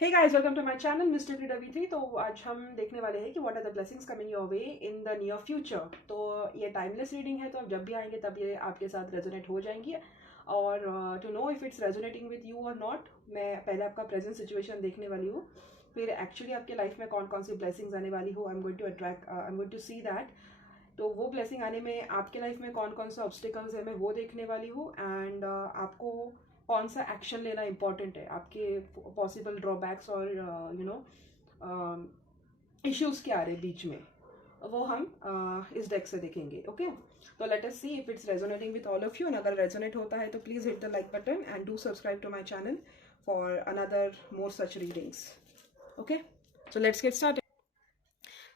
Hey guys, welcome to my channel mister क्रीडावी3। तो आज हम देखने वाले हैं कि what are the blessings coming your way in the near future. तो ये टाइमलेस रीडिंग है, तो अब जब भी आएंगे तब ये आपके साथ रेजोनेट हो जाएंगी। और to know if it's resonating with you और नॉट, मैं पहले आपका प्रेजेंट सिचुएशन देखने वाली हूँ, फिर एक्चुअली आपके लाइफ में कौन कौन सी ब्लेसिंग्स आने वाली हो। I am going to see that. तो वो ब्लेसिंग आने में आपके लाइफ में कौन कौन सा ऑब्स्टिकल्स है, मैं वो देखने वाली हूँ। एंड आपको कौन सा एक्शन लेना इंपॉर्टेंट है, आपके पॉसिबल ड्रॉबैक्स और इश्यूज क्या आ रहे हैं बीच में, वो हम इस डेक से देखेंगे। ओके, तो let us see if it's resonating with all of you. And अगर रेजोनेट होता है तो please hit the like button and do subscribe to my channel for another more such readings. Okay, so let's get started.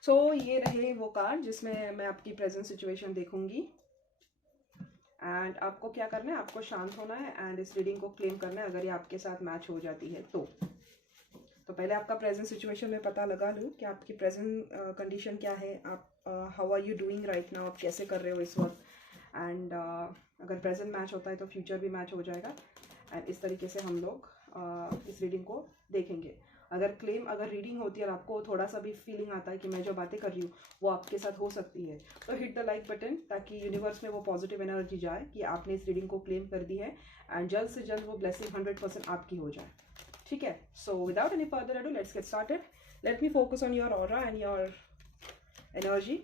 So ये रहे वो card जिसमें मैं आपकी प्रेजेंट सिचुएशन देखूंगी। एंड आपको क्या करना है, आपको शांत होना है एंड इस रीडिंग को क्लेम करना है अगर ये आपके साथ मैच हो जाती है तो पहले आपका प्रेजेंट सिचुएशन में पता लगा लूँ कि आपकी प्रेजेंट कंडीशन क्या है, आप how are you doing right now, आप कैसे कर रहे हो इस वक्त। एंड अगर प्रेजेंट मैच होता है तो फ्यूचर भी मैच हो जाएगा। एंड इस तरीके से हम लोग इस रीडिंग को देखेंगे। अगर रीडिंग होती है और आपको थोड़ा सा भी फीलिंग आता है कि मैं जो बातें कर रही हूँ वो आपके साथ हो सकती है, तो हिट द लाइक बटन ताकि यूनिवर्स में वो पॉजिटिव एनर्जी जाए कि आपने इस रीडिंग को क्लेम कर दी है एंड जल्द से जल्द वो ब्लेसिंग 100% आपकी हो जाए। ठीक है, so without any further ado let's get started. Let me focus on your aura and your energy.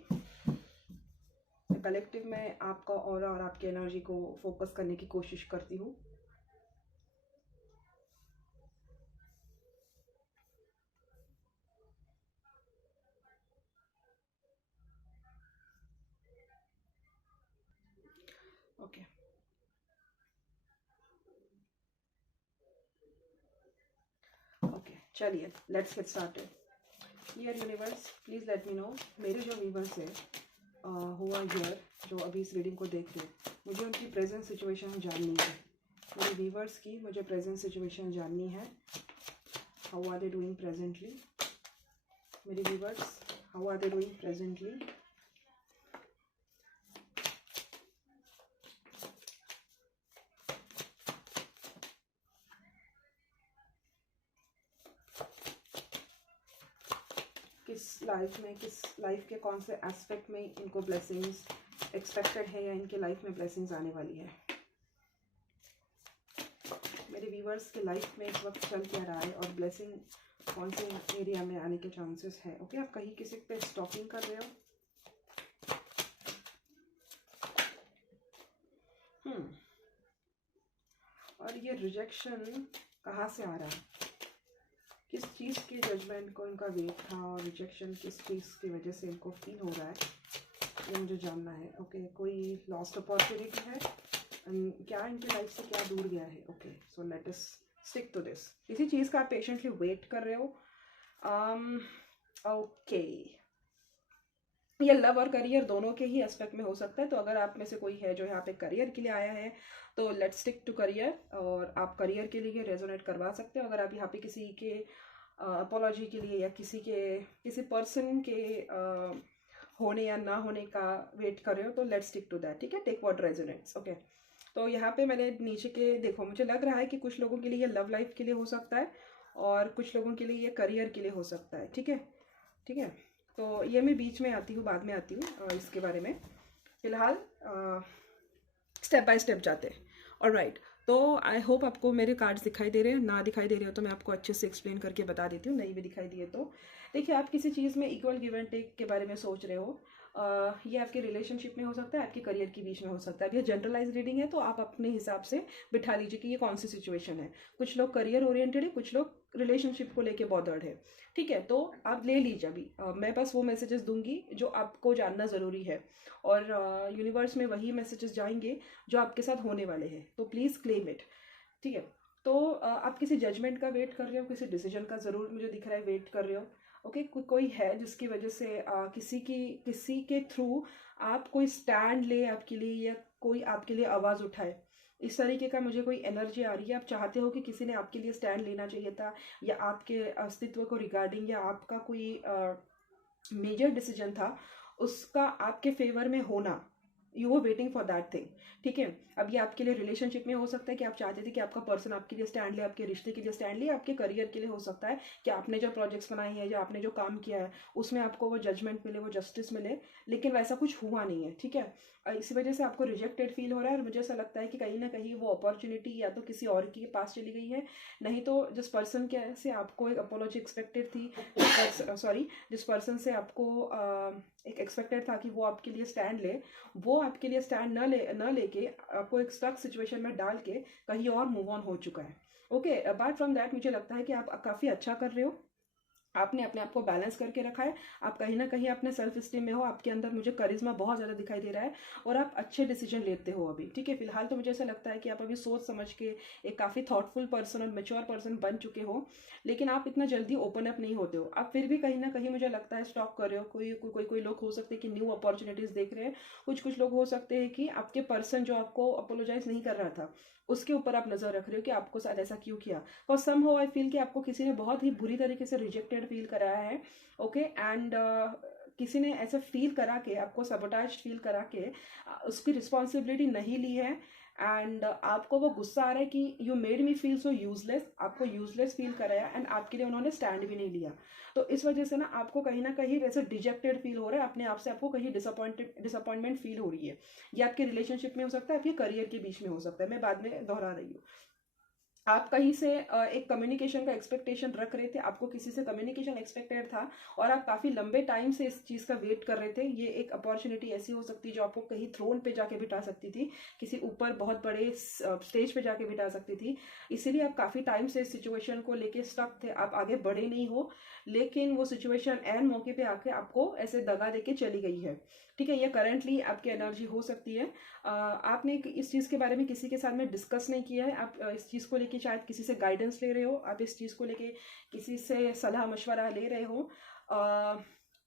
Collective में आपका ऑरा और आपकी एनर्जी को फोकस करने की कोशिश करती हूँ। ओके, ओके, चलिए let's get started. Dear universe, please let me know, मेरे जो व्यूवर्स है हुआ हियर जो अभी इस रीडिंग को देख रहे हैं, मुझे उनकी प्रेजेंट सिचुएशन जाननी है। मेरे व्यूवर्स की मुझे प्रेजेंट सिचुएशन जाननी है। How are they doing presently? मेरे viewers, how are they doing presently? किस लाइफ के कौन से एस्पेक्ट में इनको ब्लेसिंग्स एक्सपेक्टेड है या इनके लाइफ में ब्लेसिंग्स आने वाली है। मेरे व्यूवर्स के लाइफ में इस वक्त चल क्या रहा है और ब्लेसिंग कौन से एरिया में आने के चांसेस है। ओके, आप कहीं किसी पे स्टॉकिंग कर रहे हो। और ये रिजेक्शन कहाँ से आ रहा है, किस चीज़ के जजमेंट को इनका वेट था और रिजेक्शन किस चीज़ की वजह से इनको फील हो रहा है, ये मुझे जानना है। ओके, कोई लॉस्ट अपॉर्चुनिटी है, क्या इनके लाइफ से क्या दूर गया है। Okay, so let us stick to this. किसी चीज़ का आप पेशेंटली वेट कर रहे हो। ओके, ये लव और करियर दोनों के ही एस्पेक्ट में हो सकता है। तो अगर आप में से कोई है जो यहाँ पे करियर के लिए आया है तो लेट्स स्टिक टू करियर, और आप करियर के लिए रेजोनेट करवा सकते हो। अगर आप यहाँ पे किसी के अपोलॉजी के लिए या किसी पर्सन के होने या ना होने का वेट कर रहे हो तो लेट्स स्टिक टू दैट। ठीक है, टेक व्हाट रेजोनेट्स। ओके, तो यहाँ पे मैंने नीचे के देखो, मुझे लग रहा है कि कुछ लोगों के लिए ये लव लाइफ के लिए हो सकता है और कुछ लोगों के लिए ये करियर के लिए हो सकता है। ठीक है, ठीक है, तो ये मैं बीच में आती हूँ, बाद में आती हूँ इसके बारे में। फिलहाल स्टेप बाय स्टेप जाते हैं। ऑलराइट, तो आई होप आपको मेरे कार्ड्स दिखाई दे रहे हैं। ना दिखाई दे रहे हो तो मैं आपको अच्छे से एक्सप्लेन करके बता देती हूँ, नहीं भी दिखाई दिए तो देखिए, आप किसी चीज़ में इक्वल गिव एंड टेक के बारे में सोच रहे हो। ये आपके रिलेशनशिप में हो सकता है, आपके करियर के बीच में हो सकता है। अब ये जनरलाइज रीडिंग है तो आप अपने हिसाब से बिठा लीजिए कि ये कौन सी सिचुएशन है। कुछ लोग करियर ओरिएंटेड है, कुछ लोग रिलेशनशिप को लेके बॉदर्ड है। ठीक है, तो आप ले लीजिए। अभी मैं बस वो मैसेजेस दूंगी जो आपको जानना ज़रूरी है और यूनिवर्स में वही मैसेजेस जाएंगे जो आपके साथ होने वाले हैं, तो प्लीज़ क्लेम इट। ठीक है, तो आप किसी जजमेंट का वेट कर रहे हो, किसी डिसीजन का ज़रूर मुझे दिख रहा है वेट कर रहे हो। ओके, कोई है जिसकी वजह से किसी के थ्रू आप कोई स्टैंड ले आपके लिए, या कोई आपके लिए आवाज़ उठाए, इस तरीके का मुझे कोई एनर्जी आ रही है। आप चाहते हो कि किसी ने आपके लिए स्टैंड लेना चाहिए था, या आपके अस्तित्व को रिगार्डिंग, या आपका कोई मेजर डिसीजन था उसका आपके फेवर में होना। You were waiting for that thing, ठीक है। अब ये आपके लिए रिलेशनशिप में हो सकता है कि आप चाहते थे कि आपका पर्सन आपके लिए स्टैंड ले, आपके रिश्ते के लिए स्टैंड ले, आपके करियर के लिए हो सकता है कि आपने जो प्रोजेक्ट्स बनाए हैं या आपने जो काम किया है उसमें आपको वो जजमेंट मिले, वो जस्टिस मिले, लेकिन वैसा कुछ हुआ नहीं है, ठीक है। इसी वजह से आपको रिजेक्टेड फील हो रहा है, और मुझे ऐसा लगता है कि कहीं ना कहीं वो अपॉर्चुनिटी या तो किसी और के पास चली गई है, नहीं तो जिस पर्सन के से आपको एक अपोलॉजी एक्सपेक्टेड थी, सॉरी, जिस पर्सन से आपको एक एक्सपेक्टेड था कि वो आपके लिए स्टैंड ले, वो आपके लिए स्टैंड न लेके आपको एक स्टक सिचुएशन में डाल के कहीं और मूव ऑन हो चुका है। ओके, अपार्ट फ्रॉम दैट मुझे लगता है कि आप काफ़ी अच्छा कर रहे हो, आपने अपने आप को बैलेंस करके रखा है, आप कहीं ना कहीं अपने सेल्फ स्टीम में हो, आपके अंदर मुझे करिश्मा बहुत ज़्यादा दिखाई दे रहा है, और आप अच्छे डिसीजन लेते हो अभी, ठीक है। फिलहाल तो मुझे ऐसा लगता है कि आप अभी सोच समझ के एक काफ़ी थॉटफुल पर्सन और मेच्योर पर्सन बन चुके हो, लेकिन आप इतना जल्दी ओपन अप नहीं होते हो, आप फिर भी कहीं ना कहीं मुझे लगता है स्टॉक कर रहे हो। कोई लोग हो सकते हैं कि न्यू अपॉर्चुनिटीज़ देख रहे हैं, कुछ लोग हो सकते हैं कि आपके पर्सन जो आपको अपोलोजाइज नहीं कर रहा था उसके ऊपर आप नज़र रख रहे हो कि आपको शायद ऐसा क्यों किया, फॉर सम हो आई फील कि आपको किसी ने बहुत ही बुरी तरीके से रिजेक्टेड फील कराया है, ओके, एंड किसी ने ऐसा फील करा के, आपको सबोटाइज फील करा के उसकी रिस्पॉन्सिबिलिटी नहीं ली है, एंड आपको वो गुस्सा आ रहा है कि you made me feel so useless, आपको यूजलेस फील कराया, एंड आपके लिए उन्होंने स्टैंड भी नहीं लिया। तो इस वजह से ना आपको कहीं ना कहीं वैसे डिजेक्टेड फील हो रहा है अपने आप से, आपको कहीं डिसअपॉइंटमेंट फील हो रही है। ये आपके रिलेशनशिप में हो सकता है, आपके करियर के बीच में हो सकता है, मैं बाद में दोहरा रही हूँ। आप कहीं से एक कम्युनिकेशन का एक्सपेक्टेशन रख रहे थे, आपको किसी से कम्युनिकेशन एक्सपेक्टेड था, और आप काफ़ी लंबे टाइम से इस चीज़ का वेट कर रहे थे। ये एक अपॉर्चुनिटी ऐसी हो सकती है जो आपको कहीं थ्रोन पे जाके बिठा सकती थी, किसी ऊपर बहुत बड़े स्टेज पे जाके बिठा सकती थी, इसीलिए आप काफ़ी टाइम से इस सिचुएशन को लेके स्टक थे, आप आगे बढ़े नहीं हो, लेकिन वो सिचुएशन एन मौके पे आके आपको ऐसे दगा देके चली गई है, ठीक है। ये करंटली आपकी एनर्जी हो सकती है। आपने इस चीज़ के बारे में किसी के साथ में डिस्कस नहीं किया है, आप इस चीज़ को लेके शायद किसी से गाइडेंस ले रहे हो, आप इस चीज़ को लेके किसी से सलाह मशवरा ले रहे हो।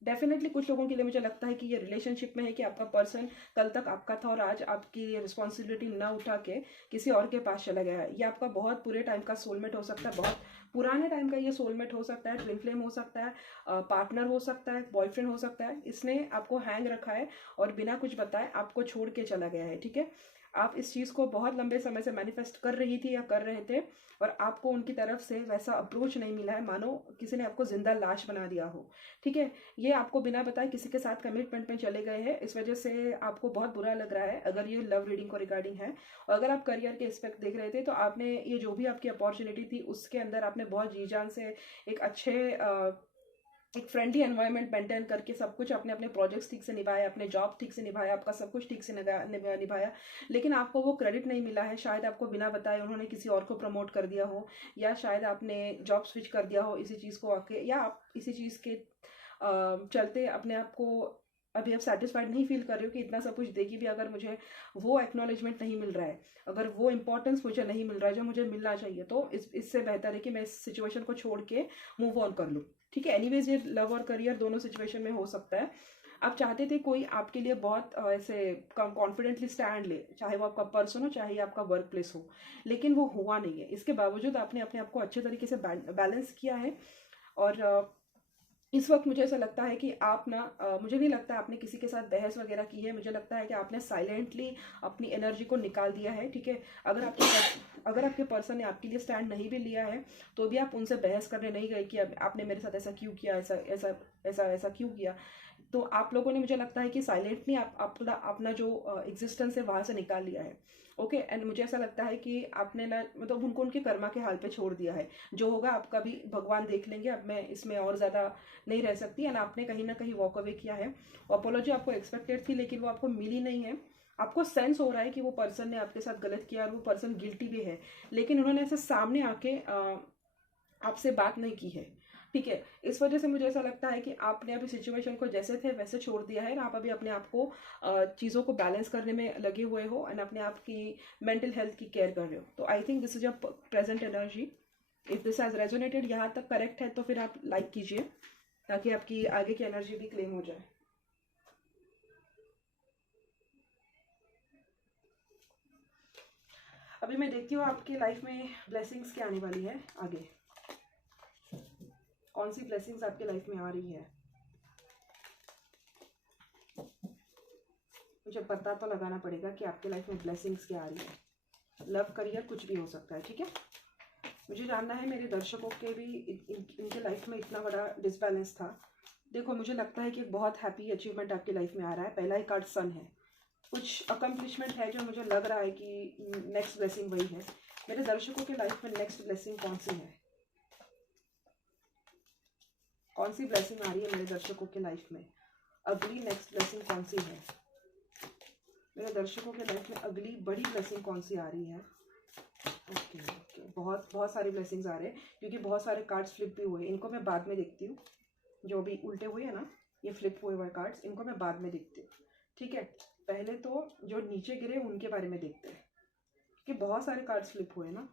डेफिनेटली कुछ लोगों के लिए मुझे लगता है कि ये रिलेशनशिप में है कि आपका पर्सन कल तक आपका था और आज आपकी ये रिस्पॉन्सिबिलिटी ना उठा के किसी और के पास चला गया है। ये आपका बहुत पूरे टाइम का सोलमेट हो सकता है, बहुत पुराने टाइम का ये सोलमेट हो सकता है, ट्विन फ्लेम हो सकता है, पार्टनर हो सकता है, बॉयफ्रेंड हो सकता है। इसने आपको हैंग रखा है और बिना कुछ बताए आपको छोड़ के चला गया है, ठीक है। आप इस चीज़ को बहुत लंबे समय से मैनिफेस्ट कर रही थी या कर रहे थे, और आपको उनकी तरफ से वैसा अप्रोच नहीं मिला है, मानो किसी ने आपको जिंदा लाश बना दिया हो, ठीक है। ये आपको बिना बताए किसी के साथ कमिटमेंट में चले गए हैं, इस वजह से आपको बहुत बुरा लग रहा है, अगर ये लव रीडिंग को रिगार्डिंग है। और अगर आप करियर के एस्पेक्ट देख रहे थे तो आपने ये जो भी आपकी अपॉर्चुनिटी थी उसके अंदर आपने बहुत जी जान से एक अच्छे एक फ्रेंडली एनवायरनमेंट मेंटेन करके सब कुछ, अपने अपने प्रोजेक्ट्स ठीक से निभाया, अपने जॉब ठीक से निभाया, आपका सब कुछ ठीक से निभाया, लेकिन आपको वो क्रेडिट नहीं मिला है। शायद आपको बिना बताए उन्होंने किसी और को प्रमोट कर दिया हो, या शायद आपने जॉब स्विच कर दिया हो इसी चीज़ को आके, या आप इसी चीज़ के चलते अपने आप को अभी आप सेटिस्फाइड नहीं फील कर रहे हो कि इतना सब कुछ देगी भी अगर मुझे वो एक्नॉलेजमेंट नहीं मिल रहा है, अगर वो इंपॉर्टेंस मुझे नहीं मिल रहा है जो मुझे मिलना चाहिए, तो इससे बेहतर है कि मैं इस सिचुएशन को छोड़ के मूव ऑन कर लूँ, ठीक है। एनीवेज ये लव और करियर दोनों सिचुएशन में हो सकता है। आप चाहते थे कोई आपके लिए बहुत ऐसे कॉन्फिडेंटली स्टैंड ले, चाहे वो आपका पर्सन हो चाहे आपका वर्क प्लेस हो, लेकिन वो हुआ नहीं है। इसके बावजूद आपने अपने आप को अच्छे तरीके से बैलेंस किया है, और इस वक्त मुझे ऐसा लगता है कि आप ना मुझे नहीं लगता आपने किसी के साथ बहस वगैरह की है, मुझे लगता है कि आपने साइलेंटली अपनी एनर्जी को निकाल दिया है, ठीक है। अगर आपके पर्सन ने आपके लिए स्टैंड नहीं भी लिया है तो भी आप उनसे बहस करने नहीं गए कि अब आपने मेरे साथ ऐसा क्यों किया, ऐसा ऐसा ऐसा ऐसा क्यों किया। तो आप लोगों ने मुझे लगता है कि साइलेंटली आप अपना जो एग्जिस्टेंस है वहां से निकाल लिया है, ओके। एंड मुझे ऐसा लगता है कि आपने ना मतलब उनको उनके कर्मा के हाल पे छोड़ दिया है, जो होगा आपका भी भगवान देख लेंगे, अब मैं इसमें और ज़्यादा नहीं रह सकती। एंड आपने कहीं ना कहीं वॉक अवे किया है। अपोलॉजी आपको एक्सपेक्टेड थी लेकिन वो आपको मिली नहीं है। आपको सेंस हो रहा है कि वो पर्सन ने आपके साथ गलत किया और वो पर्सन गिल्टी भी है, लेकिन उन्होंने ऐसे सामने आके आपसे बात नहीं की है, ठीक है। इस वजह से मुझे ऐसा लगता है कि आपने अभी सिचुएशन को जैसे थे वैसे छोड़ दिया है, आप अभी अपने आप को चीज़ों को बैलेंस करने में लगे हुए हो, एंड अपने आप की मेंटल हेल्थ की केयर कर रहे हो। तो I think this is your present energy. If this has resonated यहाँ तक करेक्ट है तो फिर आप लाइक कीजिए ताकि आपकी आगे की एनर्जी भी क्लेम हो जाए। अभी मैं देखती हूँ आपकी लाइफ में ब्लेसिंग्स क्या आने वाली है आगे, कौन सी ब्लेसिंग्स आपके लाइफ में आ रही है। मुझे पता तो लगाना पड़ेगा कि आपके लाइफ में ब्लेसिंग्स क्या आ रही है। लव करियर कुछ भी हो सकता है, ठीक है। मुझे जानना है मेरे दर्शकों के भी इनके लाइफ में इतना बड़ा डिसबैलेंस था। देखो मुझे लगता है कि एक बहुत हैप्पी अचीवमेंट आपकी लाइफ में आ रहा है। पहला ही कार्ड सन है, कुछ अकम्पलिशमेंट है जो मुझे लग रहा है कि नेक्स्ट ब्लेसिंग वही है। मेरे दर्शकों के लाइफ में नेक्स्ट ब्लेसिंग कौन सी है, कौन सी ब्लेसिंग आ रही है मेरे दर्शकों के लाइफ में? अगली नेक्स्ट ब्लेसिंग कौन सी है मेरे दर्शकों के लाइफ में? अगली बड़ी ब्लेसिंग कौन सी आ रही है? ओके ओके, बहुत बहुत सारी ब्लेसिंग्स आ रहे हैं क्योंकि बहुत सारे कार्ड्स फ्लिप भी हुए। इनको मैं बाद में देखती हूँ, जो भी उल्टे हुए हैं ना, ये फ्लिप हुए हुए कार्ड्स, इनको मैं बाद में देखती हूँ, ठीक है। पहले तो जो नीचे गिरे उनके बारे में देखते हैं क्योंकि बहुत सारे कार्ड्स फ्लिप हुए हैं ना।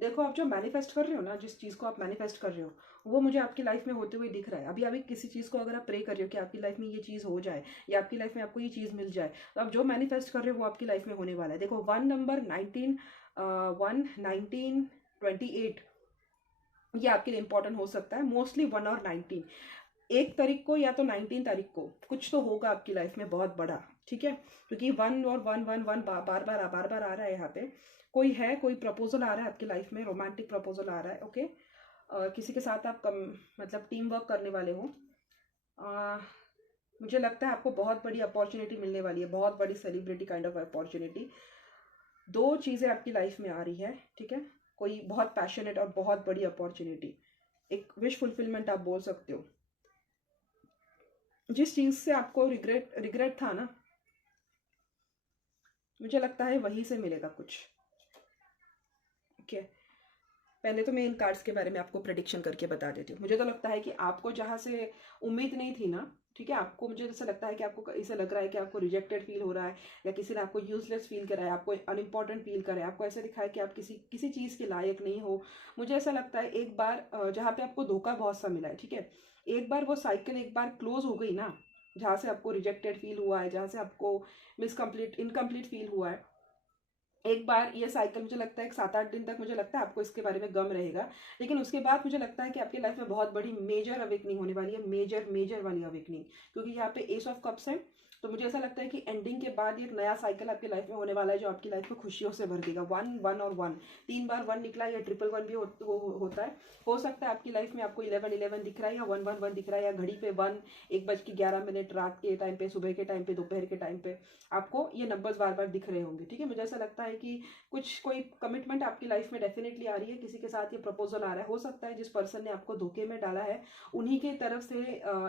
देखो आप जो मैनिफेस्ट कर रहे हो ना, जिस चीज़ को आप मैनिफेस्ट कर रहे हो वो मुझे आपकी लाइफ में होते हुए दिख रहा है। अभी अभी किसी चीज़ को अगर आप प्रे कर रहे हो कि आपकी लाइफ में ये चीज़ हो जाए या आपकी लाइफ में आपको ये चीज़ मिल जाए, तो आप जो मैनिफेस्ट कर रहे हो वो आपकी लाइफ में होने वाला है। देखो 1 नंबर 1928 ये आपके लिए इंपॉर्टेंट हो सकता है। मोस्टली 1 और 19, 1 तारीख को या तो 19 तारीख को कुछ तो होगा आपकी लाइफ में बहुत बड़ा, ठीक है। क्योंकि 1 और 1 बार बार आ रहा है। यहाँ पे कोई है, कोई प्रपोजल आ रहा है आपकी लाइफ में, रोमांटिक प्रपोजल आ रहा है, ओके। किसी के साथ आप मतलब टीम वर्क करने वाले हो। मुझे लगता है आपको बहुत बड़ी अपॉर्चुनिटी मिलने वाली है, बहुत बड़ी सेलिब्रिटी काइंड ऑफ अपॉर्चुनिटी। 2 चीज़ें आपकी लाइफ में आ रही है, ठीक है। कोई बहुत पैशनेट और बहुत बड़ी अपॉर्चुनिटी, एक विश फुलफिलमेंट आप बोल सकते हो। जिस चीज़ से आपको रिग्रेट था ना, मुझे लगता है वहीं से मिलेगा कुछ, ओके। पहले तो मैं इन कार्ड्स के बारे में आपको प्रेडिक्शन करके बता देती हूँ। मुझे तो लगता है कि आपको जहाँ से उम्मीद नहीं थी ना, ठीक है, आपको, मुझे जैसा लगता है कि आपको ऐसा लग रहा है कि आपको रिजेक्टेड फील हो रहा है या किसी ने आपको यूजलेस फील करा है, आपको अनइम्पॉर्टेंट फील करा है, आपको ऐसा दिखा है कि आप किसी चीज़ के लायक नहीं हो। मुझे ऐसा लगता है एक बार जहाँ पे आपको धोखा बहुत सा मिला है, ठीक है, एक बार वो साइकिल एक बार क्लोज हो गई ना, जहाँ से आपको रिजेक्टेड फील हुआ है, जहाँ से आपको इनकम्प्लीट फील हुआ है, एक बार ये साइकिल, मुझे लगता है 7-8 दिन तक मुझे लगता है आपको इसके बारे में गम रहेगा। लेकिन उसके बाद मुझे लगता है कि आपकी लाइफ में बहुत बड़ी मेजर अवेकनिंग होने वाली है, मेजर वाली अवेकनिंग। क्योंकि यहाँ पे एस ऑफ कप्स है, तो मुझे ऐसा लगता है कि एंडिंग के बाद एक नया साइकिल आपकी लाइफ में होने वाला है जो आपकी लाइफ में खुशियों से भर देगा। 1 और 1, 3 बार 1 निकला, या 1 भी होता है। हो सकता है आपकी लाइफ में आपको 11 दिख रहा है या 1 दिख रहा है, या घड़ी पे 1:11 रात के टाइम पे, सुबह के टाइम पे, दोपहर के टाइम पे आपको ये नंबर्स बार बार दिख रहे होंगे, ठीक है। मुझे ऐसा लगता है कि कोई कमिटमेंट आपकी लाइफ में डेफिनेटली आ रही है। किसी के साथ ये प्रपोजल आ रहा है, हो सकता है जिस पर्सन ने आपको धोखे में डाला है उन्हीं की तरफ से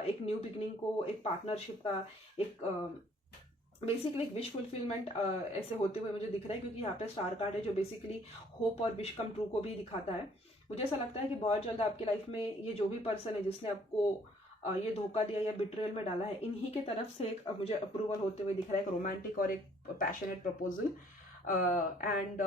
एक न्यू बिगनिंग को, एक पार्टनरशिप का, एक बेसिकली एक विश फुलफिलमेंट ऐसे होते हुए मुझे दिख रहा है। क्योंकि यहाँ पे स्टार कार्ड है जो बेसिकली होप और विश कम ट्रू को भी दिखाता है। मुझे ऐसा लगता है कि बहुत जल्द आपकी लाइफ में ये जो भी पर्सन है जिसने आपको ये धोखा दिया या बिट्रेयल में डाला है, इन्हीं के तरफ से एक मुझे अप्रूवल होते हुए दिख रहा है, एक रोमांटिक और एक passionate proposal. And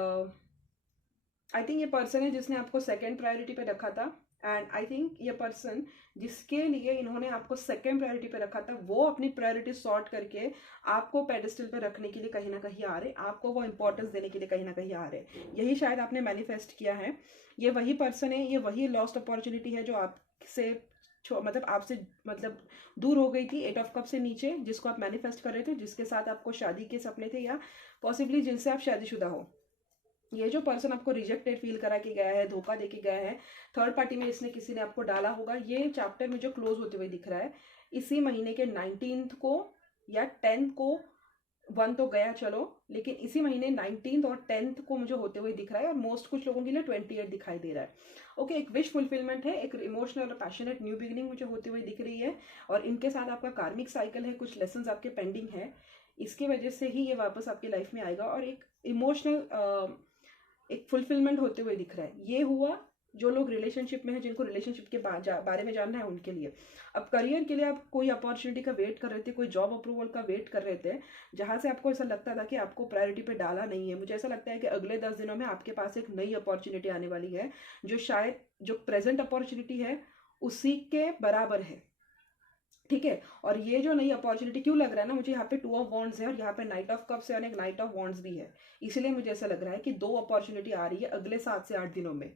I think ये पर्सन है जिसने आपको सेकेंड प्रायोरिटी पे रखा था। एंड आई थिंक ये पर्सन जिसके लिए इन्होंने आपको सेकेंड प्रायोरिटी पे रखा था, वो अपनी प्रायोरिटी सॉर्ट करके आपको पेडिस्टल पे रखने के लिए कहीं ना कहीं आ रहे, आपको वो इंपॉर्टेंस देने के लिए कहीं ना कहीं आ रहे। यही शायद आपने मैनिफेस्ट किया है। ये वही पर्सन है, ये वही लॉस्ट अपॉर्चुनिटी है जो आपसे आपसे दूर हो गई थी 8 ऑफ कप से नीचे, जिसको आप मैनिफेस्ट कर रहे थे, जिसके साथ आपको शादी के सपने थे, या पॉसिबली जिनसे आप शादीशुदा हो। ये जो पर्सन आपको रिजेक्टेड फील करा के गया है, धोखा देके गया है, थर्ड पार्टी में इसने किसी ने आपको डाला होगा, ये चैप्टर मुझे क्लोज होते हुए दिख रहा है इसी महीने के 19 को या 10 को। 1 तो गया चलो, लेकिन इसी महीने 19 और 10 को मुझे होते हुए दिख रहा है, और मोस्ट कुछ लोगों के लिए 28 दिखाई दे रहा है। ओके, एक विश फुलफिलमेंट है, एक इमोशनल और पैशनेट न्यू बिगिनिंग मुझे होते हुए दिख रही है, और इनके साथ आपका कार्मिक साइकिल है, कुछ लेसन्स आपके पेंडिंग है, इसकी वजह से ही ये वापस आपकी लाइफ में आएगा, और एक इमोशनल एक फुलफिलमेंट होते हुए दिख रहा है। ये हुआ जो लोग रिलेशनशिप में हैं, जिनको रिलेशनशिप के बारे में जानना है उनके लिए। अब करियर के लिए आप कोई अपॉर्चुनिटी का वेट कर रहे थे, कोई जॉब अप्रूवल का वेट कर रहे थे, जहां से आपको ऐसा लगता था कि आपको प्रायोरिटी पे डाला नहीं है, मुझे ऐसा लगता है कि अगले 10 दिनों में आपके पास एक नई अपॉर्चुनिटी आने वाली है, जो शायद जो प्रेजेंट अपॉर्चुनिटी है उसी के बराबर है, ठीक है। और ये जो नई अपॉर्चुनिटी क्यों लग रहा है ना, मुझे यहाँ पे 2 ऑफ वॉन्ड्स है और यहाँ पे नाइट ऑफ कप्स है और एक नाइट ऑफ वॉन्ड्स भी है, इसलिए मुझे ऐसा लग रहा है कि 2 अपॉर्चुनिटी आ रही है अगले 7 से 8 दिनों में।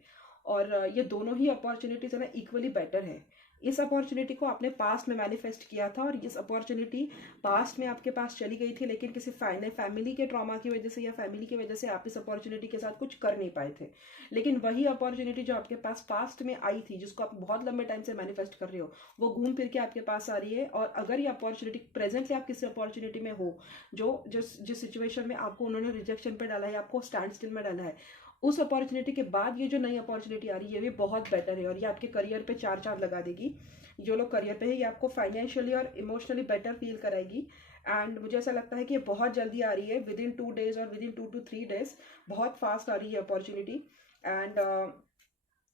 और ये दोनों ही अपॉर्चुनिटीज है ना इक्वली बेटर है। इस अपॉर्चुनिटी को आपने पास्ट में मैनिफेस्ट किया था और इस अपॉर्चुनिटी पास्ट में आपके पास चली गई थी, लेकिन किसी फैमिली के ट्रॉमा की वजह से या फैमिली की वजह से आप इस अपॉर्चुनिटी के साथ कुछ कर नहीं पाए थे। लेकिन वही अपॉर्चुनिटी जो आपके पास पास्ट में आई थी, जिसको आप बहुत लंबे टाइम से मैनिफेस्ट कर रहे हो, वो घूम फिर के आपके पास आ रही है। और अगर ये अपॉर्चुनिटी प्रेजेंटली आप किसी अपॉर्चुनिटी में हो जो जिस सिचुएशन में आपको उन्होंने रिजेक्शन पे डाला है, आपको स्टैंड स्टिल में डाला है, उस अपॉर्चुनिटी के बाद ये जो नई अपॉर्चुनिटी आ रही है ये भी बहुत बेटर है और ये आपके करियर पे चार चांद लगा देगी। जो लोग करियर पे है ये आपको फाइनेंशियली और इमोशनली बेटर फील कराएगी। एंड मुझे ऐसा लगता है कि ये बहुत जल्दी आ रही है, विद इन 2 days और विद इन 2 to 3 days, बहुत फास्ट आ रही है अपॉर्चुनिटी। एंड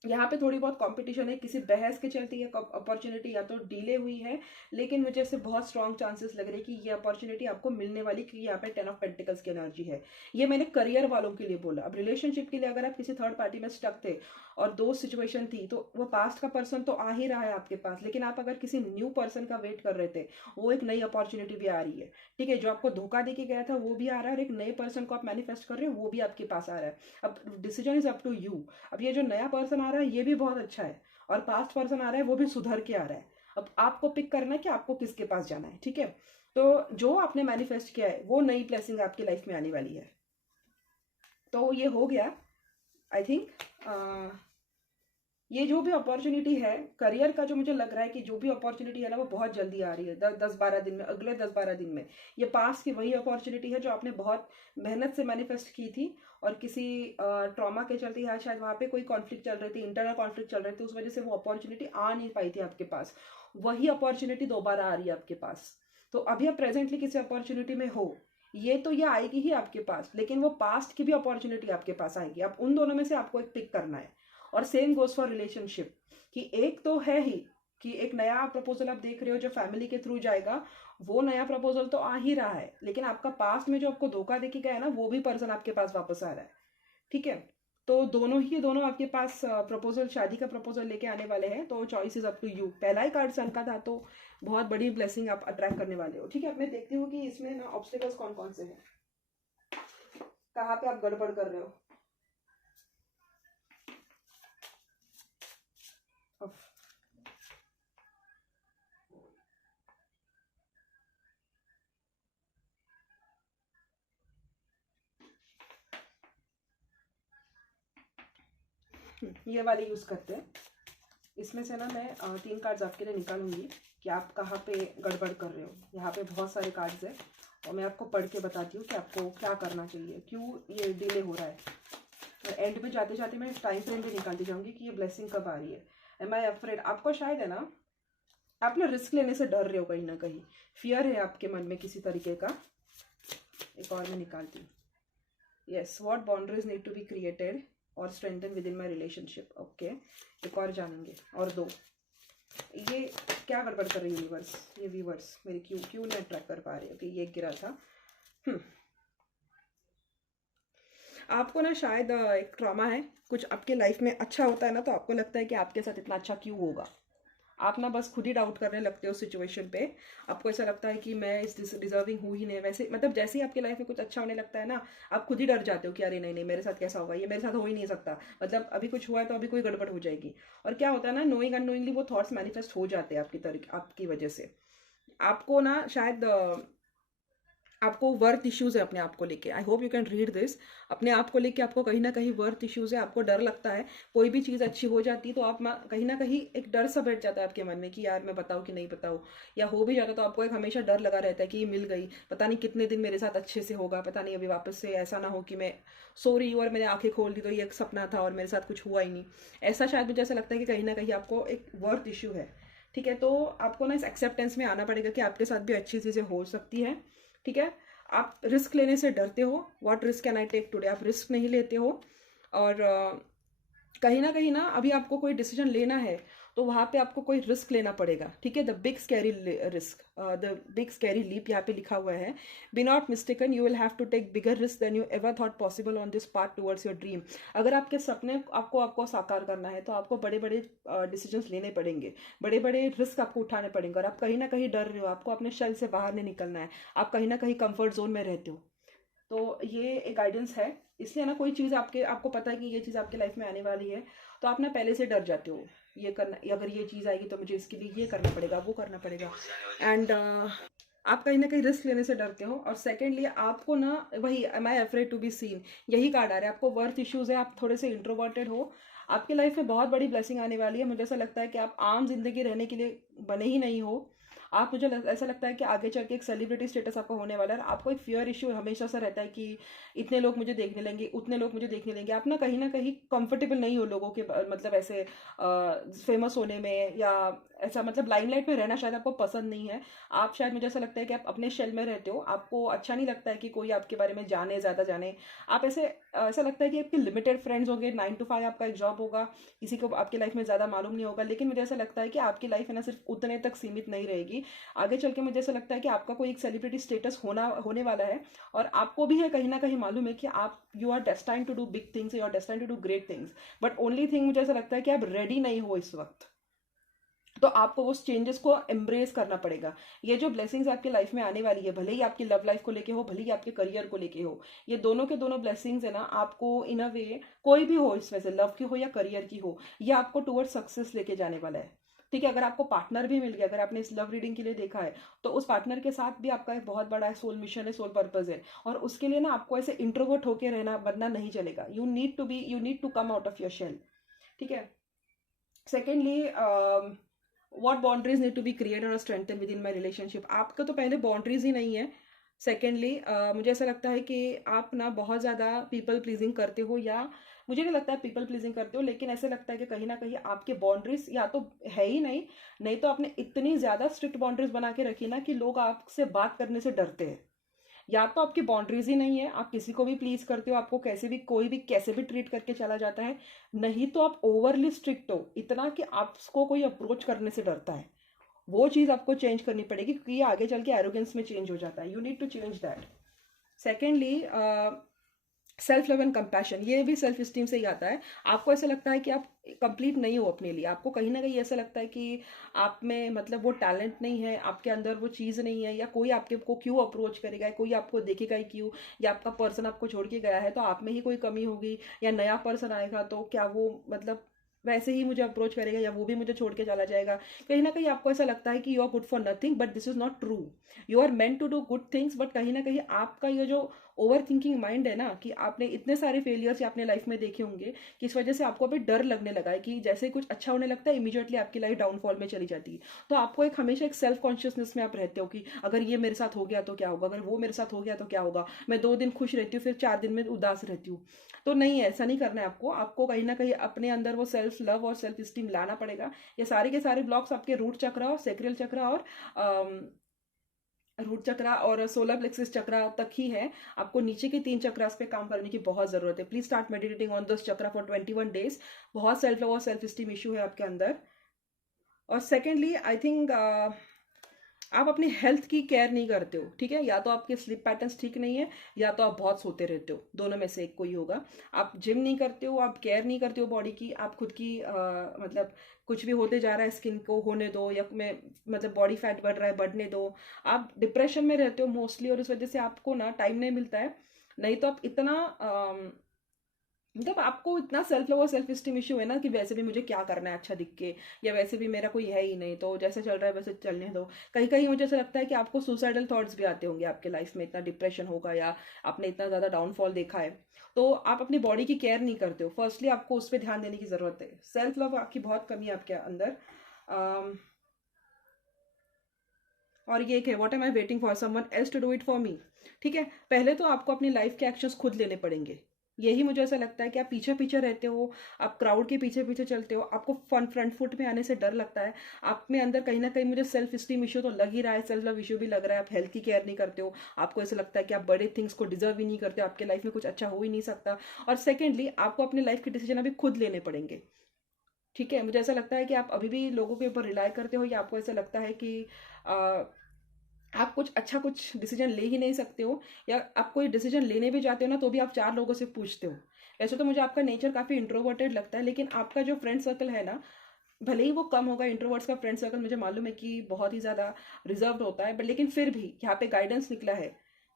यहाँ पे थोड़ी बहुत कंपटीशन है, किसी बहस के चलते ये अपॉर्चुनिटी या तो डिले हुई है, लेकिन मुझे ऐसे बहुत स्ट्रॉन्ग चांसेस लग रहे हैं कि ये अपॉर्चुनिटी आपको मिलने वाली, क्योंकि यहाँ पे 10 of Pentacles की एनर्जी है। ये मैंने करियर वालों के लिए बोला। अब रिलेशनशिप के लिए अगर आप किसी थर्ड पार्टी में स्टक थे और दो सिचुएशन थी, तो वो पास्ट का पर्सन तो आ ही रहा है आपके पास, लेकिन आप अगर किसी न्यू पर्सन का वेट कर रहे थे, वो एक नई अपॉर्चुनिटी भी आ रही है। ठीक है, जो आपको धोखा दे के गया था वो भी आ रहा है और एक नए पर्सन को आप मैनिफेस्ट कर रहे हो वो भी आपके पास आ रहा है। अब decision is up to you. अब ये जो नया पर्सन आ रहा है ये भी बहुत अच्छा है और पास्ट पर्सन आ रहा है वो भी सुधर के आ रहा है। अब आपको पिक करना है कि आपको किसके पास जाना है। ठीक है, तो जो आपने मैनिफेस्ट किया है वो नई ब्लेसिंग आपकी लाइफ में आने वाली है। तो ये हो गया आई थिंक। ये जो भी अपॉर्चुनिटी है करियर का, जो मुझे लग रहा है कि जो भी अपॉर्चुनिटी है ना वो बहुत जल्दी आ रही है, 10-12 दिन में, अगले 10-12 दिन में। ये पास की वही अपॉर्चुनिटी है जो आपने बहुत मेहनत से मैनिफेस्ट की थी और किसी ट्रॉमा के चलते या शायद वहाँ पे कोई कॉन्फ्लिक्ट चल रही थी, इंटरनल कॉन्फ्लिक्ट चल रहे थे, उस वजह से वो अपॉर्चुनिटी आ नहीं पाई थी आपके पास। वही अपॉर्चुनिटी दोबारा आ रही है आपके पास। तो अभी आप प्रेजेंटली किसी अपॉर्चुनिटी में हो, ये आएगी ही आपके पास, लेकिन वो पास्ट की भी अपॉर्चुनिटी आपके पास आएगी। आप उन दोनों में से आपको एक पिक करना है। और सेम गोज फॉर रिलेशनशिप, कि एक तो है ही कि एक नया प्रपोजल आप देख रहे हो जो फैमिली के थ्रू जाएगा, वो नया प्रपोजल तो आ ही रहा है, लेकिन आपका पास्ट में जो आपको धोखा देके गया है ना वो भी पर्सन आपके पास वापस आ रहा है। ठीक है, तो दोनों आपके पास प्रपोजल, शादी का प्रपोजल लेके आने वाले हैं। तो choice is up to you. पहला ही कार्ड सन का था, तो बहुत बड़ी ब्लेसिंग आप अट्रैक्ट करने वाले हो। ठीक है, अब मैं देखती हूँ कि इसमें ना ऑब्स्टिकल्स कौन कौन से हैं, कहाँ पे आप गड़बड़ कर रहे हो। ये वाले यूज करते हैं। इसमें से ना मैं 3 कार्ड्स आपके लिए निकालूंगी कि आप कहाँ पे गड़बड़ कर रहे हो। यहाँ पे बहुत सारे कार्ड्स है और मैं आपको पढ़ के बताती हूँ कि आपको क्या करना चाहिए, क्यों ये डिले हो रहा है। और एंड में जाते जाते मैं टाइम फ्रेम भी निकालती जाऊंगी कि ये ब्लेसिंग कब आ रही है। एम आई अफ्रेड, आपको शायद है ना, आप ना रिस्क लेने से डर रहे हो, कहीं ना कहीं फियर है आपके मन में किसी तरीके का। एक और मैं निकालती हूँ। Yes, what boundaries need to be created और strengthen within my relationship. Okay, एक और जानेंगे। और 2, ये क्या गड़बड़ कर रही है यूनिवर्स, ये व्यूवर्स मेरे क्यों नहीं अट्रैक्ट कर पा रहे। ओके, ये गिरा था। आपको ना शायद एक ट्रॉमा है, कुछ आपके लाइफ में अच्छा होता है ना तो आपको लगता है कि आपके साथ इतना अच्छा क्यों होगा। आप ना बस खुद ही डाउट करने लगते हो सिचुएशन पे। आपको ऐसा लगता है कि मैं इस डिजर्विंग हूँ ही नहीं। वैसे मतलब जैसे ही आपके लाइफ में कुछ अच्छा होने लगता है ना, आप खुद ही डर जाते हो कि अरे नहीं नहीं मेरे साथ कैसा होगा, ये मेरे साथ हो ही नहीं सकता, मतलब अभी कुछ हुआ है तो अभी कोई गड़बड़ हो जाएगी। और क्या होता है ना, नोइंग अननोइंगली वो थॉट्स मैनिफेस्ट हो जाते हैं आपकी वजह से। आपको ना शायद आपको वर्थ इश्यूज है अपने आप को लेके। आई hope you can read this. अपने आप को लेके आपको कहीं ना कहीं वर्थ इश्यूज है, आपको डर लगता है। कोई भी चीज़ अच्छी हो जाती है तो आप कहीं ना कहीं एक डर सा बैठ जाता है आपके मन में कि यार मैं बताऊँ कि नहीं बताऊँ, या हो भी जाता तो आपको एक हमेशा डर लगा रहता है कि ये मिल गई, पता नहीं कितने दिन मेरे साथ अच्छे से होगा, पता नहीं अभी वापस से ऐसा ना हो कि मैं सो रही हूँ और मैंने आंखें खोल दी तो ये एक सपना था और मेरे साथ कुछ हुआ ही नहीं। ऐसा शायद मुझे ऐसा लगता है कि कहीं ना कहीं आपको एक वर्थ इश्यू है। ठीक है, तो आपको ना इस एक्सेप्टेंस में आना पड़ेगा कि आपके साथ भी अच्छी चीज़ें हो सकती हैं। ठीक है, आप रिस्क लेने से डरते हो। What risk can I take today, आप रिस्क नहीं लेते हो। और कहीं ना अभी आपको कोई डिसीजन लेना है तो वहाँ पे आपको कोई रिस्क लेना पड़ेगा। ठीक है, the big scary risk, the big scary leap यहाँ पे लिखा हुआ है। Be not mistaken, you will have to take bigger risk than you ever thought possible on this path towards your dream. अगर आपके सपने आपको साकार करना है तो आपको बड़े बड़े डिसीजंस लेने पड़ेंगे, बड़े बड़े रिस्क आपको उठाने पड़ेंगे। और आप कहीं ना कहीं डर रहे हो, आपको अपने शेल से बाहर नहीं निकलना है, आप कहीं ना कहीं कंफर्ट जोन में रहते हो। तो ये एक गाइडेंस है। इसलिए ना कोई चीज़ आपको पता है कि ये चीज़ आपके लाइफ में आने वाली है, तो आप ना पहले से डर जाते हो, ये करना, अगर ये चीज़ आएगी तो मुझे इसके लिए ये करना पड़ेगा, वो करना पड़ेगा। एंड आप कहीं ना कहीं रिस्क लेने से डरते हो। और सेकेंडली आपको ना वही am I afraid to be seen, यही कार्ड आ रहा है। आपको वर्थ इश्यूज है, आप थोड़े से इंट्रोवर्टेड हो, आपकी लाइफ में बहुत बड़ी ब्लेसिंग आने वाली है। मुझे ऐसा लगता है कि आप आम जिंदगी रहने के लिए बने ही नहीं हो आप। ऐसा लगता है कि आगे चल के एक सेलिब्रिटी स्टेटस आपका होने वाला है। आपको एक फियर इश्यू हमेशा से रहता है कि इतने लोग मुझे देखने लेंगे, उतने लोग मुझे देखने लेंगे। आप ना कहीं कंफर्टेबल नहीं हो लोगों के मतलब ऐसे फेमस होने में, या ऐसा मतलब लाइमलाइट में रहना शायद आपको पसंद नहीं है। आप शायद, मुझे ऐसा लगता है कि आप अपने शेल में रहते हो, आपको अच्छा नहीं लगता है कि कोई आपके बारे में जाने, ज़्यादा जाने। आप ऐसा लगता है कि आपके लिमिटेड फ्रेंड्स होंगे, 9 to 5 आपका एक जॉब होगा, किसी को आपकी लाइफ में ज़्यादा मालूम नहीं होगा। लेकिन मुझे ऐसा लगता है कि आपकी लाइफ है ना सिर्फ उतने तक सीमित नहीं रहेगी। आगे चल के मुझे ऐसा लगता है कि आपका कोई एक सेलिब्रिटी स्टेटस होने वाला है, और आपको भी है कहीं ना कहीं मालूम है कि आप you are destined to do big things, you are destined to do great things. But only thing मुझे ऐसा लगता है कि आप रेडी नहीं हो इस वक्त, तो आपको उस चेंजेस को एम्ब्रेस करना पड़ेगा। ये जो ब्लेसिंग्स आपकी लाइफ में आने वाली है, भले ही आपकी लव लाइफ को लेके हो, भले ही आपके करियर को लेके हो, ये दोनों के दोनों ब्लेसिंग्स है ना, आपको इन अ वे, कोई भी हो इसमें से, लव की हो या करियर की हो, ये आपको टुवर्ड सक्सेस लेके जाने वाला है। ठीक है, अगर आपको पार्टनर भी मिल गया, अगर आपने इस लव रीडिंग के लिए देखा है, तो उस पार्टनर के साथ भी आपका एक बहुत बड़ा सोल मिशन है, सोल पर्पज है। और उसके लिए ना आपको ऐसे इंट्रोवर्ट होके रहना बनना नहीं चलेगा। You need to come out of your shell. ठीक है। Secondly, what boundaries need to be created और strengthen within my relationship. आपका तो पहले बाउंड्रीज ही नहीं है। सेकेंडली, मुझे ऐसा लगता है कि आप ना बहुत ज़्यादा पीपल प्लीजिंग करते हो, या मुझे नहीं लगता है पीपल प्लीजिंग करते हो, लेकिन ऐसे लगता है कि कहीं ना कहीं आपके बाउंड्रीज या तो है ही नहीं, नहीं तो आपने इतनी ज़्यादा स्ट्रिक्ट बाउंड्रीज बना के रखी ना कि लोग आपसे बात करने से डरते हैं। या तो आपकी बाउंड्रीज ही नहीं है, आप किसी को भी प्लीज करते हो, आपको कैसे भी कोई भी कैसे भी ट्रीट करके चला जाता है, नहीं तो आप ओवरली स्ट्रिक्ट हो इतना कि आपको कोई अप्रोच करने से डरता है। वो चीज़ आपको चेंज करनी पड़ेगी, क्योंकि ये आगे चल के एरोगेंस में चेंज हो जाता है। You need to change that. Secondly, self love and compassion, ये भी सेल्फ स्टीम से ही आता है। आपको ऐसा लगता है कि आप कंप्लीट नहीं हो अपने लिए, आपको कहीं ना कहीं ऐसा लगता है कि आप में मतलब वो टैलेंट नहीं है, आपके अंदर वो चीज़ नहीं है, या कोई आपके को क्यों अप्रोच करेगा, कोई आपको देखेगा ही क्यों, या आपका पर्सन आपको छोड़ के गया है तो आप में ही कोई कमी होगी, या नया पर्सन आएगा तो क्या वो मतलब वैसे ही मुझे अप्रोच करेगा, या वो भी मुझे छोड़ के चला जाएगा। कहीं ना कहीं आपको ऐसा लगता है कि you are good for nothing, but this is not true. You are meant to do good things, but कहीं ना कहीं आपका ये जो ओवर थिंकिंग माइंड है ना, कि आपने इतने सारे फेलियर्स अपने लाइफ में देखे होंगे कि इस वजह से आपको अभी डर लगने लगा है कि जैसे कुछ अच्छा होने लगता है इमीडिएटली आपकी लाइफ डाउनफॉल में चली जाती है। तो आपको एक हमेशा एक सेल्फ कॉन्शियसनेस में आप रहते हो कि अगर ये मेरे साथ हो गया तो क्या होगा, अगर वो मेरे साथ हो गया तो क्या होगा, मैं 2 दिन खुश रहती हूँ फिर 4 दिन में उदास रहती हूँ। तो नहीं, ऐसा नहीं करना है आपको। आपको कहीं ना कहीं अपने अंदर वो सेल्फ लव और सेल्फ स्टीम लाना पड़ेगा। ये सारे के सारे ब्लॉक्स आपके रूट चक्र और सेक्रियल चक्र और रूट चक्रा और सोलर प्लेक्सिस चक्रा तक ही है। आपको नीचे के 3 चक्रास पे काम करने की बहुत जरूरत है। Please start meditating on this chakra for 21 days। बहुत सेल्फ लव और सेल्फ स्टीम इशू है आपके अंदर। और सेकेंडली, आई थिंक आप अपनी हेल्थ की केयर नहीं करते हो। ठीक है, या तो आपके स्लीप पैटर्न्स ठीक नहीं है, या तो आप बहुत सोते रहते हो, दोनों में से एक कोई होगा। आप जिम नहीं करते हो, आप केयर नहीं करते हो बॉडी की, आप खुद की मतलब कुछ भी होते जा रहा है स्किन को होने दो, या मैं मतलब बॉडी फैट बढ़ रहा है बढ़ने दो। आप डिप्रेशन में रहते हो मोस्टली, और इस वजह से आपको ना टाइम नहीं मिलता है। नहीं तो आप इतना मतलब आपको इतना सेल्फ लव और सेल्फ स्टीम इशू है ना कि वैसे भी मुझे क्या करना है अच्छा दिख के, या वैसे भी मेरा कोई है ही नहीं तो जैसे चल रहा है वैसे चलने दो। कहीं कहीं मुझे ऐसा लगता है कि आपको सुसाइडल थॉट्स भी आते होंगे आपके लाइफ में, इतना डिप्रेशन होगा या आपने इतना ज़्यादा डाउनफॉल देखा है। तो आप अपनी बॉडी की केयर नहीं करते हो। फर्स्टली आपको उस पर ध्यान देने की ज़रूरत है। सेल्फ लव आपकी बहुत कमी है आपके अंदर। और ये है, what am I waiting for someone else to do it for me. ठीक है, पहले तो आपको अपनी लाइफ के एक्शंस खुद लेने पड़ेंगे। यही मुझे ऐसा लगता है कि आप पीछे पीछे रहते हो, आप क्राउड के पीछे पीछे चलते हो, आपको फ्रंट फुट में आने से डर लगता है। आप में अंदर कहीं ना कहीं मुझे सेल्फ स्टीम इशू तो लग ही रहा है, सेल्फ लव इशू भी लग रहा है। आप हेल्थ की केयर नहीं करते हो, आपको ऐसा लगता है कि आप बड़े थिंग्स को डिजर्व ही नहीं करते, आपके लाइफ में कुछ अच्छा हो ही नहीं सकता। और सेकेंडली, आपको अपने लाइफ के डिसीजन अभी खुद लेने पड़ेंगे। ठीक है, मुझे ऐसा लगता है कि आप अभी भी लोगों के ऊपर रिलाई करते हो, या आपको ऐसा लगता है कि आप कुछ डिसीजन ले ही नहीं सकते हो, या आप कोई डिसीजन लेने भी जाते हो ना तो भी आप 4 लोगों से पूछते हो। वैसे तो मुझे आपका नेचर काफ़ी इंट्रोवर्टेड लगता है, लेकिन आपका जो फ्रेंड सर्कल है ना, भले ही वो कम होगा, इंट्रोवर्ट्स का फ्रेंड सर्कल मुझे मालूम है कि बहुत ही ज़्यादा रिजर्व होता है, बट लेकिन फिर भी यहाँ पे गाइडेंस निकला है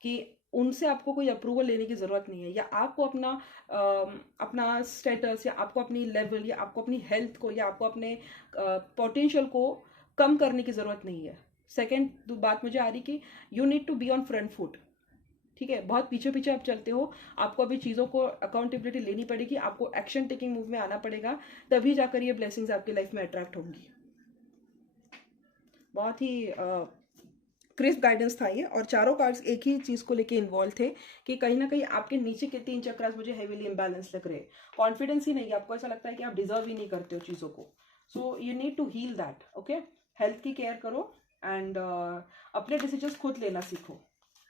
कि उनसे आपको कोई अप्रूवल लेने की ज़रूरत नहीं है, या आपको अपना स्टेटस, या आपको अपनी लेवल, या आपको अपनी हेल्थ को, या आपको अपने पोटेंशियल को कम करने की ज़रूरत नहीं है। सेकेंड बात मुझे आ रही कि you need to be on front foot. ठीक है, बहुत पीछे पीछे आप चलते हो, आपको अभी चीज़ों को अकाउंटेबिलिटी लेनी पड़ेगी, आपको एक्शन टेकिंग मूव में आना पड़ेगा, तभी जाकर ये ब्लेसिंग्स आपकी लाइफ में अट्रैक्ट होंगी। बहुत ही क्रिस्प गाइडेंस था ये, और चारों कार्ड्स एक ही चीज़ को लेके इन्वॉल्व थे कि कहीं ना कहीं आपके नीचे के 3 चक्रास मुझे हेवीली इम्बैलेंस लग रहे हैं। कॉन्फिडेंस ही नहीं, आपको ऐसा लगता है कि आप डिजर्व ही नहीं करते हो चीज़ों को। So you need to heal that. Okay, health की केयर करो एंड अपने डिसीजंस खुद लेना सीखो।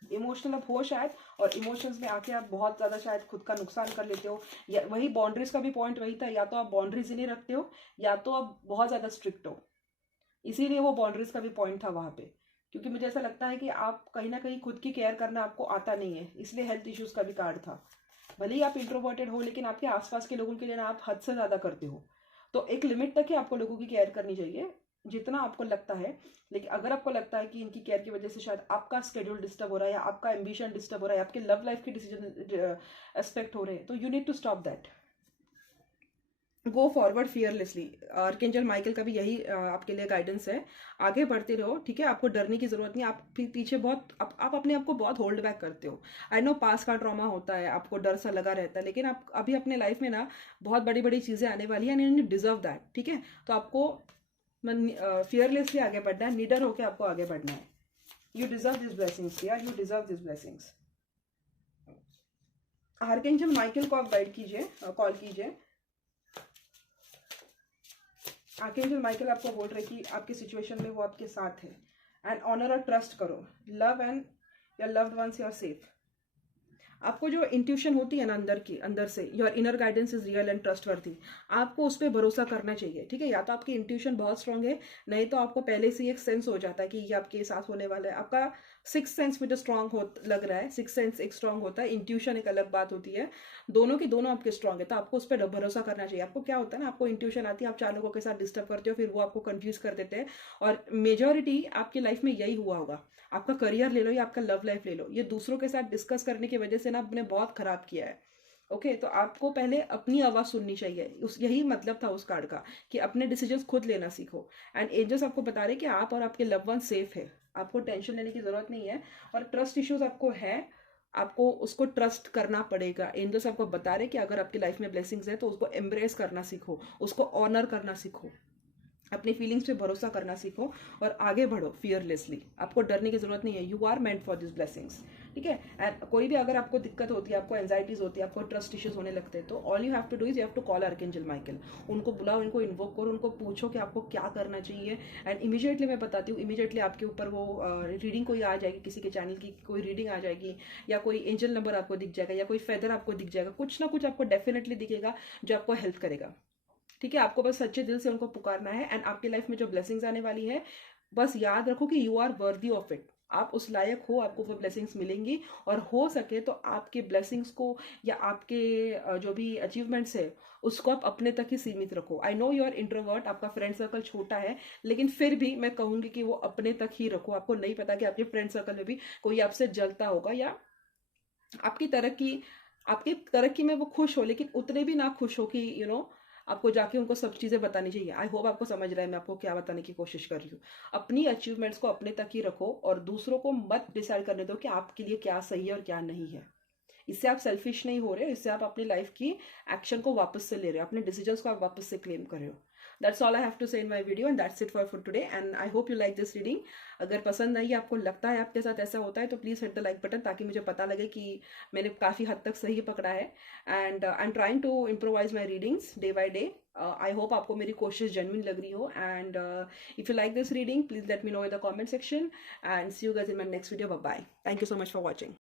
इमोशनल अब हो शायद, और इमोशंस में आके आप बहुत ज़्यादा शायद खुद का नुकसान कर लेते हो, या वही बाउंड्रीज का भी पॉइंट वही था, या तो आप बाउंड्रीज ही नहीं रखते हो, या तो आप बहुत ज़्यादा स्ट्रिक्ट हो। इसीलिए वो बाउंड्रीज का भी पॉइंट था वहाँ पे, क्योंकि मुझे ऐसा लगता है कि आप कहीं ना कहीं खुद की केयर करना आपको आता नहीं है, इसलिए हेल्थ इश्यूज का भी कार्ड था। भले ही आप इंट्रोवर्टेड हो, लेकिन आपके आसपास के लोगों के लिए ना आप हद से ज़्यादा करते हो। तो एक लिमिट तक ही आपको लोगों की केयर करनी चाहिए, जितना आपको लगता है। लेकिन अगर आपको लगता है कि इनकी केयर की वजह से शायद आपका स्केड्यूल डिस्टर्ब हो रहा है, या आपका एम्बिशन डिस्टर्ब हो रहा है, आपके लव लाइफ के डिसीजन एस्पेक्ट हो रहे हैं, तो you need to stop that. Go forward fearlessly. Archangel Michael का भी यही आपके लिए गाइडेंस है। आगे बढ़ते रहो, ठीक है, आपको डरने की जरूरत नहीं। आप पीछे बहुत आप अपने आप को बहुत होल्ड बैक करते हो। आई नो पास का ट्रॉमा होता है, आपको डर सा लगा रहता है, लेकिन आप अभी अपने लाइफ में ना बहुत बड़ी बड़ी चीजें आने वाली है, एंड यू डिजर्व दैट। ठीक है, तो आपको फियरलेसली आगे बढ़ना है, निडर होकर आपको आगे बढ़ना है। यू डिजर्व दिस ब्लेसिंग्स यार, you deserve this blessings. Archangel Michael को आप गाइड कीजिए, कॉल कीजिए। आर्कएंजल माइकल आपको बोल रहे कि आपकी सिचुएशन में वो आपके साथ है, एंड ऑनर और ट्रस्ट करो। Love and your loved ones you are safe. आपको जो इंट्यूशन होती है ना अंदर से, your inner guidance is real and trustworthy, आपको उस पर भरोसा करना चाहिए। ठीक है, या तो आपकी इंट्यूशन बहुत स्ट्रांग है, नहीं तो आपको पहले से एक सेंस हो जाता है कि ये आपके साथ होने वाला है। आपका सिक्स सेंस मुझे स्ट्रांग हो लग रहा है, सिक्स सेंस एक स्ट्रांग होता है, इंट्यूशन एक अलग बात होती है। दोनों की दोनों आपके स्ट्रांग है, तो आपको उस पर भरोसा करना चाहिए। आपको क्या होता है ना, आपको इंट्यूशन आती है, आप 4 लोगों के साथ डिस्टर्ब करते हो, फिर वो आपको कंफ्यूज कर देते हैं, और मेजोरिटी आपकी लाइफ में यही हुआ होगा। आपका करियर ले लो या आपका लव लाइफ ले लो, ये दूसरों के साथ डिस्कस करने की वजह से ना आपने बहुत खराब किया है। ओके, तो आपको पहले अपनी आवाज सुननी चाहिए। यही मतलब था उस कार्ड का, कि अपने डिसीजंस खुद लेना सीखो। एंड एंजल्स आपको बता रहे कि आप और आपके लव वन सेफ है, आपको टेंशन लेने की जरूरत नहीं है। और ट्रस्ट इश्यूज आपको है, आपको उसको ट्रस्ट करना पड़ेगा। एंजल्स आपको बता रहे कि अगर आपकी लाइफ में ब्लेसिंग्स है तो उसको एम्ब्रेस करना सीखो, उसको ऑनर करना सीखो, अपनी फीलिंग्स पे भरोसा करना सीखो, और आगे बढ़ो फियरलेसली। आपको डरने की जरूरत नहीं है, you are meant for this blessings. ठीक है, एंड कोई भी अगर आपको दिक्कत होती है, आपको एंजाइटीज होती है, आपको ट्रस्ट इश्यूज होने लगते हैं, तो all you have to do is you have to call archangel Michael. उनको बुलाओ, उनको इन्वोक करो, उनको पूछो कि आपको क्या करना चाहिए, एंड इमीडिएटली मैं बताती हूँ, इमीडिएटली आपके ऊपर वो रीडिंग कोई आ जाएगी, किसी के चैनल की कोई रीडिंग आ जाएगी, या कोई एंजल नंबर आपको दिख जाएगा, या कोई फेदर आपको दिख जाएगा, कुछ ना कुछ आपको डेफिनेटली दिखेगा जो आपको हेल्प करेगा। ठीक है, आपको बस सच्चे दिल से उनको पुकारना है, एंड आपकी लाइफ में जो ब्लेसिंग्स आने वाली है, बस याद रखो कि you are worthy of it. आप उस लायक हो, आपको वो ब्लेसिंग्स मिलेंगी। और हो सके तो आपके ब्लेसिंग्स को, या आपके जो भी अचीवमेंट्स है, उसको आप अपने तक ही सीमित रखो। I know you are introvert, आपका फ्रेंड सर्कल छोटा है, लेकिन फिर भी मैं कहूंगी कि वो अपने तक ही रखो। आपको नहीं पता कि आपके फ्रेंड सर्कल में भी कोई आपसे जलता होगा, या आपकी तरक्की आपकी तरक्की में वो खुश हो, लेकिन उतने भी ना खुश हो कि आपको जाके उनको सब चीज़ें बतानी चाहिए। आई होप आपको समझ रहा है मैं आपको क्या बताने की कोशिश कर रही हूँ। अपनी अचीवमेंट्स को अपने तक ही रखो, और दूसरों को मत डिसाइड करने दो कि आपके लिए क्या सही है और क्या नहीं है। इससे आप सेल्फिश नहीं हो रहे, इससे आप अपनी लाइफ की एक्शन को वापस से ले रहे हो, अपने डिसीजंस को आप वापस से क्लेम कर रहे हो। That's all I have to say in my video, and that's it for today, and I hope you like this reading. अगर पसंद आई, आपको लगता है आपके साथ ऐसा होता है, तो please hit the like button, ताकि मुझे पता लगे कि मैंने काफ़ी हद तक सही पकड़ा है। And I am trying to improvise my readings day by day. I hope आपको मेरी कोशिश जेन्युइन लग रही हो, and if you like this reading, please let me know in the comment section, and see you guys in my next video. Bye bye, thank you so much for watching.